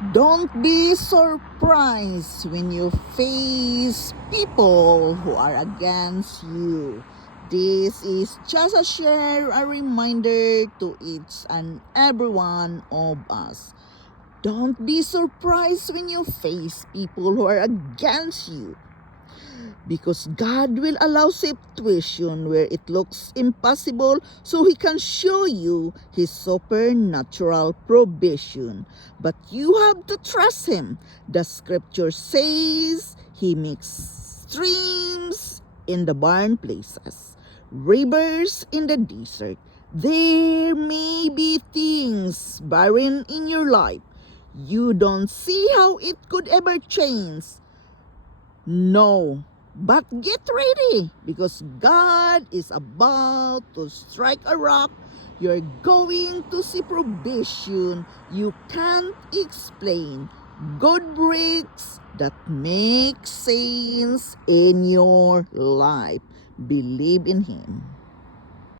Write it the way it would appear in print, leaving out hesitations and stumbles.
Don't be surprised when you face people who are against you. This is just a reminder to each and every one of us. Don't be surprised when you face people who are against you, because God will allow situation where it looks impossible so He can show you His supernatural provision. But you have to trust Him. The scripture says He makes streams in the barren places, rivers in the desert. There may be things barren in your life. You don't see how it could ever change. No, but get ready, because God is about to strike a rock. You're going to see provision you can't explain. Good breaks that make sense in your life. Believe in Him.